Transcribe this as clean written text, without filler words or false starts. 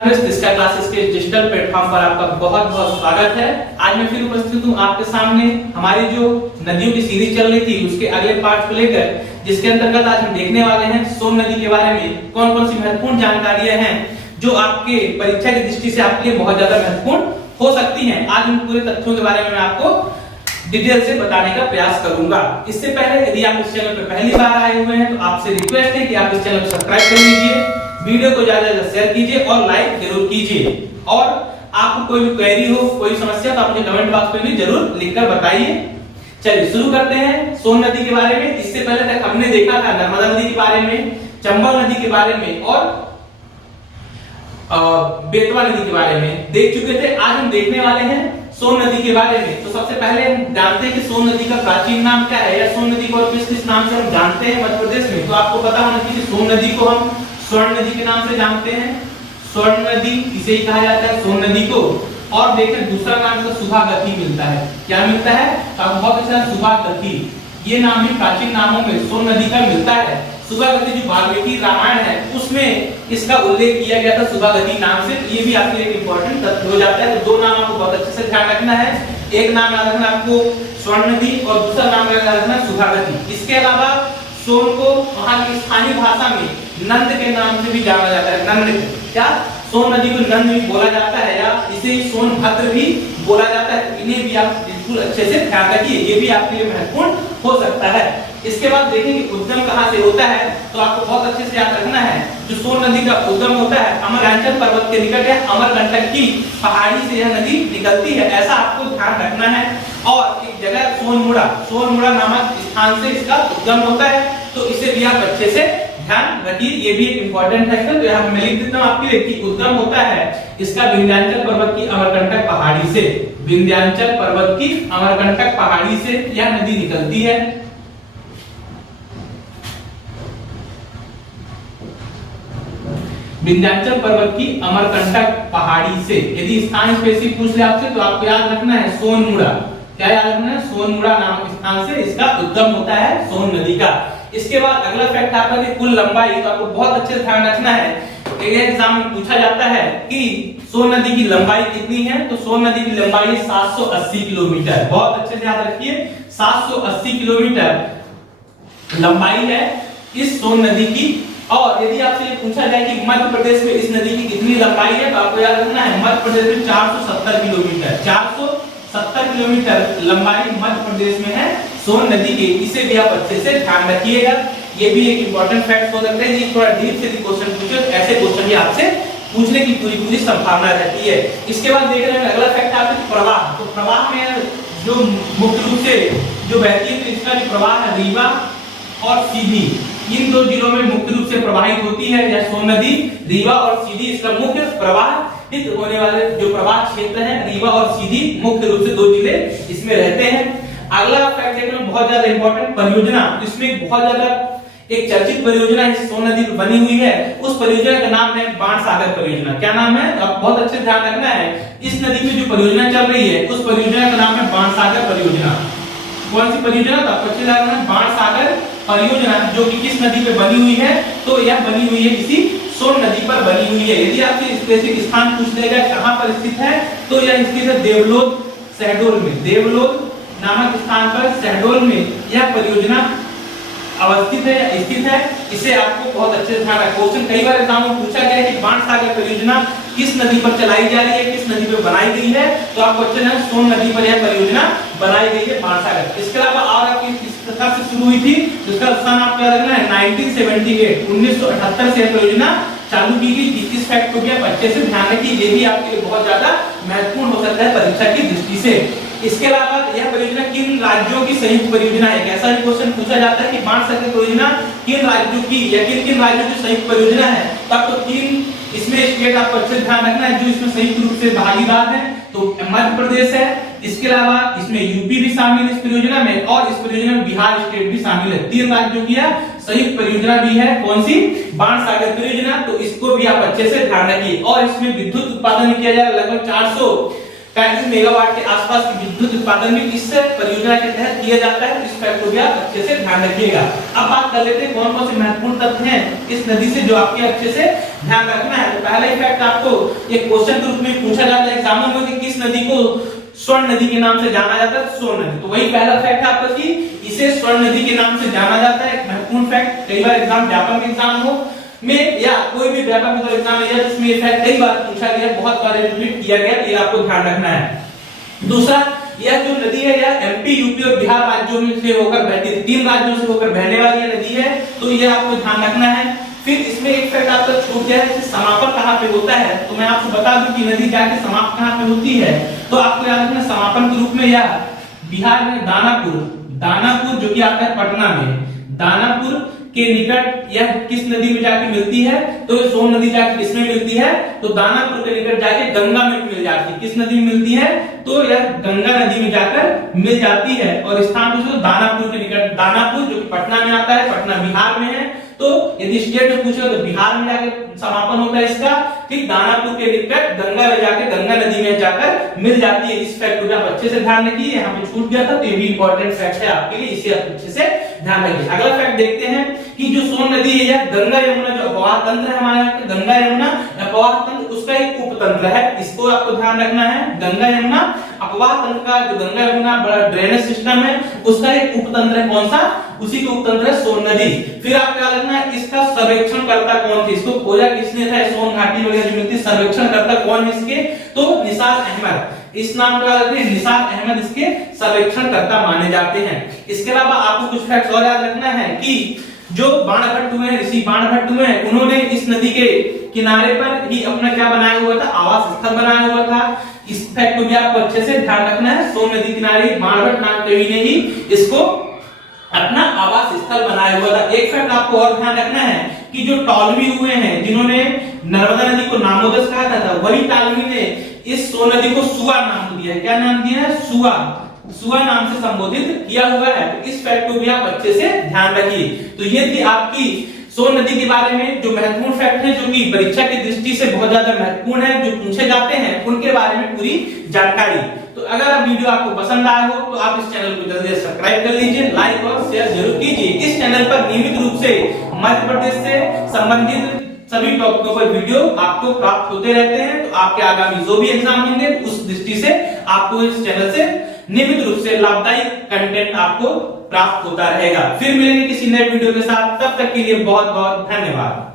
इसका क्लासेस के digital platform पर आपका बहुत बहुत स्वागत है। आज मैं फिर उपस्थित हूँ आपके सामने हमारी जो नदियों की सीरीज चल रही थी उसके अगले पार्ट को लेकर, जिसके अंतर्गत आज हम देखने वाले हैं सोन नदी के बारे में कौन कौन सी महत्वपूर्ण जानकारियां हैं जो आपके परीक्षा की दृष्टि से आपके लिए बहुत ज्यादा महत्वपूर्ण हो सकती हैं। आज उन पूरे तथ्यों के बारे में मैं आपको डिटेल से बताने का प्रयास करूंगा। इससे पहले यदि आप इस चैनल पर पहली बार आए हुए हैं तो आपसे रिक्वेस्ट है कि आप इस चैनल को सब्सक्राइब कर लीजिए, वीडियो को ज्यादा से ज्यादा शेयर कीजिए और लाइक जरूर कीजिए। और आपको कोई भी क्वेरी हो, कोई समस्या तो आप मुझे कमेंट बॉक्स में भी जरूर लिखकर बताइए। चलिए शुरू करते हैं सोन नदी के बारे में। इससे पहले तक हमने देखा था नर्मदा नदी के बारे में, चंबल नदी के बारे में और बेतवा नदी के बारे में देख चुके थे। आज हम देखने वाले हैं सोन नदी के बारे में। तो सबसे पहले हम जानते हैं कि सोन नदी का प्राचीन नाम क्या है, या सोन नदी को और किस नाम से हम जानते हैं मध्य प्रदेश में। तो आपको पता होना चाहिए सोन नदी को हम स्वर्ण नदी के नाम से जानते हैं। स्वर्ण नदी इसे ही कहा जाता है सोन नदी को। और देखें दूसरा नाम इसका सुभागति मिलता है। क्या मिलता है? बहुत अच्छा सुभागति, ये नाम भी प्राचीन नामों में सोन नदी का मिलता है। सुभागति जो वाल्मीकि रामायण है उसमें इसका उल्लेख किया गया था सुभागति नाम से। ये भी आपके लिए इंपॉर्टेंट तथ्य हो जाता है। तो दो नाम आपको बहुत अच्छे से ध्यान रखना है। एक नाम याद रखना आपको स्वर्ण नदी और दूसरा नाम याद रखना सुभागति। इसके अलावा सोन को वहां की स्थानीय भाषा में नंद के नाम से भी जाना जाता है। नंद क्या? सोन नदी को नंद भी बोला जाता है या इसे सोनभद्र भी बोला जाता है। इन्हें भी आप बिल्कुल अच्छे से ध्यान रखिए, ये भी आपके लिए महत्वपूर्ण हो सकता है। इसके बाद देखेंगे उद्गम कहां से होता है। तो आपको बहुत अच्छे से याद रखना है जो सोन नदी का उद्गम होता है अमरकांचन पर्वत के निकट या अमरकंटक की पहाड़ी से यह नदी निकलती है, ऐसा आपको ध्यान रखना है। और एक जगह सोनमुड़ा नामक स्थान से इसका उद्गम होता है, तो इसे भी आप अच्छे से ध्यान रखिए। ये भी एक इंपॉर्टेंट है। तो यहां मैं लिख देता हूं आपके लिए कि उद्गम होता है इसका विंध्याचल पर्वत की अमरकंटक पहाड़ी से। विंध्याचल पर्वत की अमरकंटक पहाड़ी से यह नदी निकलती है। विंध्याचल पर्वत की अमरकंटक पहाड़ी से। यदि स्थान स्पेसिफिक पूछ ले आपसे तो आपको याद रखना है सोनमुड़ा। क्या याद रखना है? सोनमुड़ा नामक स्थान से इसका उद्गम होता है सोन नदी का। इसके बाद अगला फैक्ट आपका कि कुल लंबाई, तो आपको बहुत अच्छे से ध्यान रखना है। एग्जाम में पूछा जाता है कि सोन नदी की लंबाई कितनी है। तो सोन नदी की लंबाई 780 किलोमीटर। बहुत अच्छे से याद रखिए, 780 किलोमीटर लंबाई है इस सोन नदी की। और यदि आपसे ये पूछा जाए कि मध्य प्रदेश में इस नदी की कितनी लंबाई है, तो आपको याद रखना है मध्य प्रदेश में 470 किलोमीटर। 470 किलोमीटर लंबाई मध्य प्रदेश में है सोन नदी की। इसे भी आप अच्छे से ध्यान रखिएगा, ये भी एक इंपॉर्टेंट फैक्ट हो सकता है। ये थोड़ा डीप से क्वेश्चन पूछे, ऐसे क्वेश्चन भी आपसे पूछने की पूरी संभावना रहती है। इसके बाद देख रहे हैं अगला फैक्ट आपसे प्रवाह। तो प्रवाह में जो मुख्य रूप से जो बहती है, इसका जो प्रवाह है रीवा और सीधी, इन दो जिलों में मुख्य रूप से प्रवाहित होती है यह सोन नदी। रीवा और सीधी इसका मुख्य प्रवाहित होने वाले जो प्रवाह क्षेत्र है, रीवा और सीधी मुख्य रूप से दो जिले इसमें रहते हैं। अगला फैक्ट देखना बहुत ज्यादा इंपॉर्टेंट, परियोजना। इसमें बहुत ज्यादा एक चर्चित परियोजना इस सोन नदी पर बनी हुई है। उस परियोजना का नाम है बाणसागर परियोजना। क्या नाम है? आप बहुत अच्छे ध्यान रखना है। इस नदी में जो परियोजना चल रही है उस परियोजना का नाम है बाणसागर परियोजना। कौन सी परियोजना? तो आपको अच्छे ध्यान रखना है बाणसागर परियोजना, जो कि किस नदी पे बनी हुई है। तो यह बनी हुई है किसी सोन नदी पर बनी हुई है। यदि आपसे स्पेसिफिक स्थान पूछ लेगा कहां पर स्थित है, तो यह स्थित है देवलोद शहडोल में। देवलोद नामक स्थान पर शहडोल में यह परियोजना अवस्थित है, स्थित है। इसे आपको बहुत अच्छे से ध्यान रखना। क्वेश्चन कई बार एग्जाम में पूछा गया है कि बाणसागर परियोजना किस नदी पर चलाई जा रही है, किस नदी पर बनाई गई है। तो आपको अच्छे से सोन नदी पर यह परियोजना बनाई गई है बाणसागर। इसके अलावा और आपकी किस प्रकार से शुरू हुई थी, जिसका स्थान आपको याद रखना है 1978 1978 से परियोजना चालू की गई। इस फैक्ट को भी आप अच्छे से ध्यान रखिए, ये भी आपके लिए बहुत ज्यादा महत्वपूर्ण हो सकता है परीक्षा की दृष्टि से। इसके अलावा यह परियोजना किन राज्यों की संयुक्त परियोजना है? ऐसा भी क्वेश्चन पूछा जाता है कि बाणसागर परियोजना किन राज्यों की या किन राज्यों की संयुक्त परियोजना है। तो आपको तीन इसमें स्टेट आपको अच्छे से ध्यान रखना है जो इसमें संयुक्त रूप से भागीदार है। तो मध्य प्रदेश है, इसके अलावा इसमें यूपी भी शामिल है इस परियोजना में, और इस परियोजना में बिहार स्टेट भी शामिल है। तीन राज्यों की संयुक्त परियोजना भी है। कौन सी? बाणसागर परियोजना। तो इसको भी आप अच्छे से ध्यान रखिए। और इसमें विद्युत उत्पादन किया जा रहा है लगभग 35 मेगावाट के आसपास की विद्युत उत्पादन भी इस परियोजना के तहत किया जाता है। इस फैक्ट को भी आप अच्छे से ध्यान रखिएगा। अब बात कर लेते हैं कौन कौन से महत्वपूर्ण तथ्य हैं इस नदी से जो आपके अच्छे से ध्यान रखना है। तो पहला फैक्ट आपको एक क्वेश्चन के रूप में पूछा जाता है एग्जाम में कि किस नदी को स्वर्ण नदी के नाम से जाना जाता है, सोन नदी। तो वही पहला फैक्ट है आपका कि इसे स्वर्ण नदी के नाम से जाना जाता है। महत्वपूर्ण फैक्ट, कई बार एग्जाम व्यापक एग्जाम हो में या कोई भी व्यापक एग्जाम है जिसमें ये फैक्ट कई बार पूछा गया, बहुत बार रिपीट किया गया, ये आपको ध्यान रखना है। दूसरा, यह जो नदी है यह एमपी, यूपी और बिहार राज्यों में से होकर बहती है, 3 राज्यों से होकर बहने वाली नदी है, तो ये आपको ध्यान रखना है। फिर इसमें एक फैक्ट आपका छूट गया है, समापन कहां पे होता है। तो मैं आपको बता दूं कि नदी जाके समाप्त कहां पे होती है। तो आपको याद रखना समापन के रूप में या बिहार में दानापुर जो कि आता है पटना में, दानापुर के निकट यह किस नदी में जाके मिलती है, तो सोन नदी जाके किसमें मिलती है, तो दानापुर के निकट जाके गंगा में मिल जाती है। किस नदी में मिलती है, तो यह गंगा नदी में जाकर मिल जाती है। और स्थान पूछो तो दानापुर के निकट, दानापुर जो कि पटना में आता है, पटना बिहार में है। तो यदि स्टेट में पूछो तो बिहार में जाके समापन होता है इसका, ठीक दानापुर के निकट गंगा में जाके गंगा नदी में जाकर मिल जाती है। इस फैक्ट को आप अच्छे से ध्यान रखिए, यहाँ पे छूट गया था तो ये भी इंपॉर्टेंट फैक्ट है आपके लिए, इसे आप अच्छे से ध्यान रखिए। अगला फैक्ट देखते हैं कि जो सोन नदी है यह गंगा यमुना जो अपवाह तंत्र है हमारे यहाँ गंगा यमुना अपवाह तंत्र, उसका एक उपतंत्र है, इसको आपको ध्यान रखना है। गंगा यमुना अपवाह तंत्र का जो गंगा यमुना बड़ा ड्रेनेज सिस्टम है उसका एक उपतंत्र है, कौन सा, उसी का उपतंत्र है सोन नदी। फिर आप क्या रखना है, इसका सर्वेक्षण करता कौन थे, इसको खोजा किसने था, सोन घाटी वगैरह जो मिलती, सर्वेक्षण करता कौन है इसके, तो निसार अहमद, इस नाम का निसार अहमद इसके सर्वेक्षण करता माने जाते हैं। इसके अलावा आपको कुछ फैक्ट्स और याद रखना है कि जो बाणभट्ट हुए हैं, ऋषि बाणभट्ट हुए हैं, उन्होंने इस नदी के किनारे पर ही अपना क्या बनाया हुआ था, आवास स्थल बनाया हुआ था। इस फैक्ट को भी आपको अच्छे से ध्यान रखना है। सोन नदी किनारे बाणभट्ट नाम कवि ने ही इसको अपना आवास स्थल बनाया हुआ था। एक फैक्ट आपको और ध्यान रखना है कि जो टॉलमी हुए हैं जिन्होंने नर्मदा नदी को नामोदस कहा था, वही टॉलमी ने इस सोन नदी को सुआ नाम दिया है। क्या नाम दिया है, सुआ नाम से संबोधित किया हुआ है। तो इस फैक्ट को भी आप अच्छे से ध्यान रखिए। तो ये थी आपकी सोन नदी के बारे में जो महत्वपूर्ण फैक्ट है, जो कि परीक्षा की दृष्टि से बहुत ज्यादा महत्वपूर्ण है, जो पूछे जाते हैं उनके बारे में पूरी जानकारी। तो अगर आप वीडियो आपको पसंद आया हो तो आप इस चैनल को जल्दी से सब्सक्राइब कर लीजिए, लाइक और शेयर जरूर कीजिए। इस चैनल पर नियमित रूप से मध्य प्रदेश से संबंधित सभी टॉपिकों पर वीडियो आपको प्राप्त होते रहते हैं। तो आपके आगामी जो भी एग्जाम होंगे उस दृष्टि से आपको इस चैनल से नियमित रूप से लाभदायक कंटेंट आपको प्राप्त होता रहेगा। फिर मिलेंगे किसी नए वीडियो के साथ, तब तक के लिए बहुत बहुत धन्यवाद।